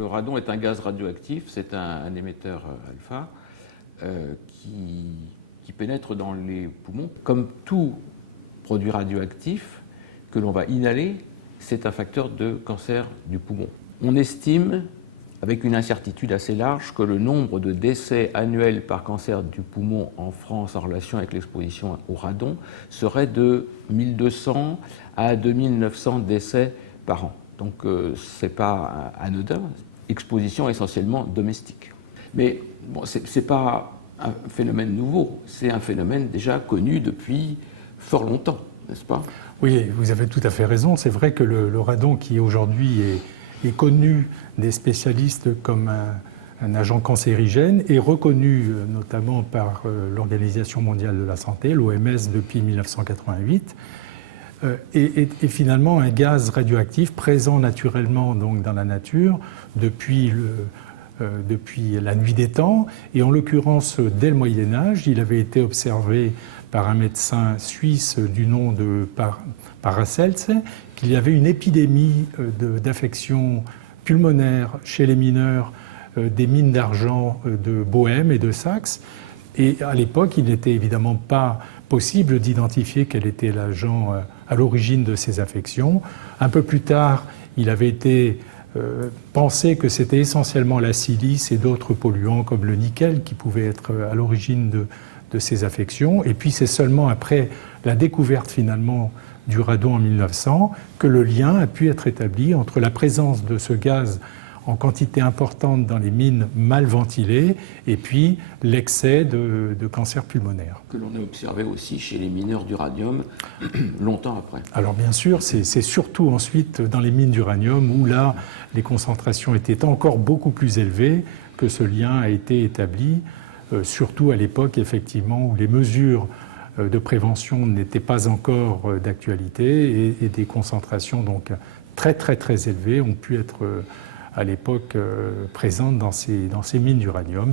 Le radon est un gaz radioactif, c'est un émetteur alpha qui pénètre dans les poumons. Comme tout produit radioactif que l'on va inhaler, c'est un facteur de cancer du poumon. On estime, avec une incertitude assez large, que le nombre de décès annuels par cancer du poumon en France en relation avec l'exposition au radon serait de 1200 à 2900 décès par an. Donc ce n'est pas anodin, exposition essentiellement domestique. Mais bon, ce n'est pas un phénomène nouveau, c'est un phénomène déjà connu depuis fort longtemps, n'est-ce pas? Oui, vous avez tout à fait raison. C'est vrai que le radon qui aujourd'hui est connu des spécialistes comme un agent cancérigène est reconnu notamment par l'Organisation mondiale de la santé, l'OMS, depuis 1988, est finalement un gaz radioactif présent naturellement donc, dans la nature depuis la nuit des temps. Et en l'occurrence, dès le Moyen-Âge, il avait été observé par un médecin suisse du nom de Paracelse, qu'il y avait une épidémie d'affections pulmonaires chez les mineurs des mines d'argent de Bohême et de Saxe. Et à l'époque, il n'était évidemment pas possible d'identifier quel était l'agent à l'origine de ces affections. Un peu plus tard, il avait été pensé que c'était essentiellement la silice et d'autres polluants comme le nickel qui pouvaient être à l'origine de ces affections. Et puis c'est seulement après la découverte finalement du radon en 1900 que le lien a pu être établi entre la présence de ce gaz en quantité importante dans les mines mal ventilées et puis l'excès de cancer pulmonaire. Que l'on a observé aussi chez les mineurs d'uranium longtemps après. Alors bien sûr, c'est surtout ensuite dans les mines d'uranium où là, les concentrations étaient encore beaucoup plus élevées que ce lien a été établi, surtout à l'époque effectivement où les mesures de prévention n'étaient pas encore d'actualité et des concentrations donc très élevées ont pu être à l'époque présentes dans ces mines d'uranium.